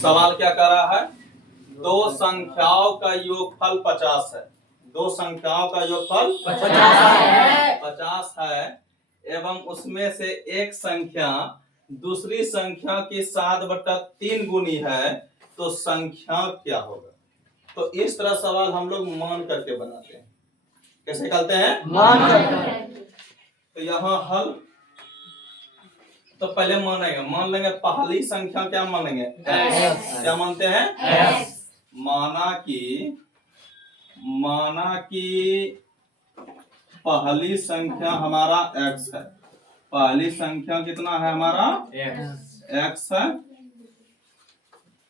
सवाल क्या कर रहा है? दो संख्याओं का योगफल 50 है। दो संख्याओं का योगफल 50 है एवं उसमें से एक संख्या दूसरी संख्या की 7/3 गुनी है, तो संख्या क्या होगा? तो इस तरह सवाल हम लोग मान करके बनाते हैं। कैसे निकालते हैं? मान करके। तो यहाँ हल तो पहले मानेंगे, मान लेंगे पहली संख्या क्या मानेंगे? x। क्या मानते हैं? x। माना कि पहली संख्या हमारा x है। पहली संख्या कितना है हमारा? x है।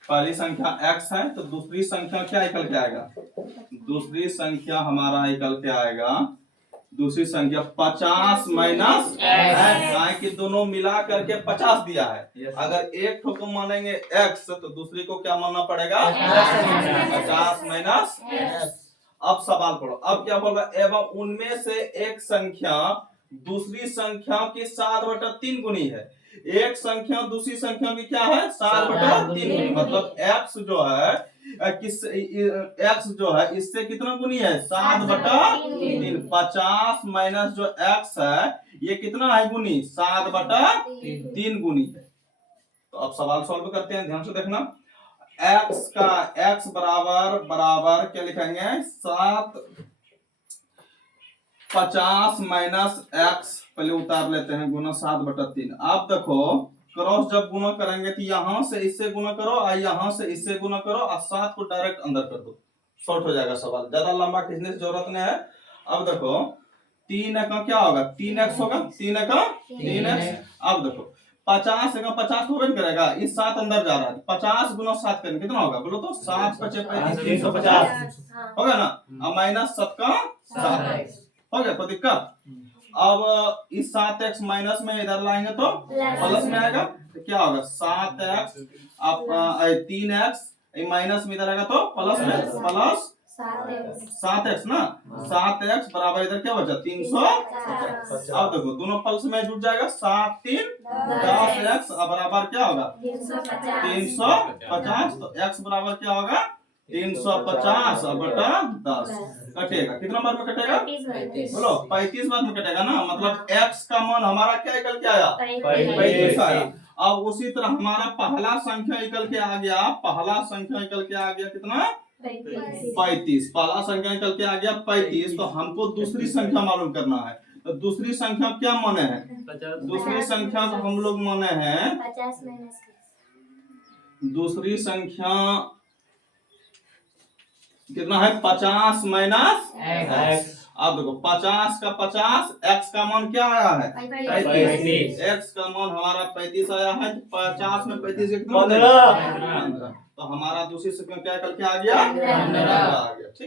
पहली संख्या x है, तो दूसरी संख्या क्या निकल के आएगा? दूसरी संख्या हमारा निकल के आएगा, दूसरी संख्या 50 माइनस x, कि दोनों मिला करके 50 दिया है। अगर एक ठो को मानेंगे x तो दूसरी को क्या मानना पड़ेगा? 50 माइनस। अब सवाल पढ़ो, अब क्या बोल रहा है? एवं उनमें से एक संख्या दूसरी संख्या की 7/3 गुनी है। एक संख्या दूसरी संख्या की क्या है? 7/3 गुनी। मतलब x जो है x जो है इससे कितना गुनी है? 7/3। 50 माइनस जो x है ये कितना है गुनी? 7/3 गुनी है। तो अब सवाल सॉल्व करते हैं, ध्यान से देखना। x बराबर क्या लिखेंगे? 50 माइनस x, पहले उतार लेते हैं, गुना 7/3। आप देखो क्रॉस जब गुना करेंगे तो यहां से इससे गुना करो और यहां से इससे गुना करो और 7 को डायरेक्ट अंदर कर दो, शॉर्ट हो जाएगा सवाल, ज्यादा लंबा खींचने की जरूरत नहीं है। अब देखो 3 का क्या होगा? 3x होगा। 3 का 3x। अब देखो 50 का 50 हो नहीं करेगा, इस 7 अंदर जा रहा है, 50 गुना 7 करेंगे कितना होगा? बोलो तो 7 × 5 = 350 होगा ना। अब माइनस 7 का 7 हो गया, कोई दिक्कत? अब इस 7x माइनस में इधर लाएंगे तो प्लस में आएगा, तो क्या होगा? 7x अब 3x माइनस में इधर आएगा तो प्लस में, प्लस 7x ना। 7x बराबर इधर क्या बचा? 350। अब देखो दोनों पल्स में जुड़ जाएगा, 7 3 10x बराबर क्या होगा? 350। तो x बराबर क्या होगा? 350/10 कटेगा। कितना बार में कटेगा? बोलो 35 बार में कटेगा ना। मतलब x का मान हमारा क्या निकल के आया? 35 आया। अब उसी तरह हमारा पहला संख्या निकल के आ गया, पहला संख्या निकल के आ गया कितना? 35। पहला संख्या निकल के आ गया 35। तो हमको दूसरी संख्या मालूम करना है, तो दूसरी संख्या क्या माने हैं? दूसरी संख्या को हम लोग माने हैं, दूसरी संख्या कितना है? 50 माइनस x। अब देखो 50 का 50, x का मान क्या आया है? 35। x का मान हमारा 35 आया है, तो 50 में 35 कितना? 15। तो हमारा दूसरी संख्या क्या करके आ गया? 15 आ गया। ठीक।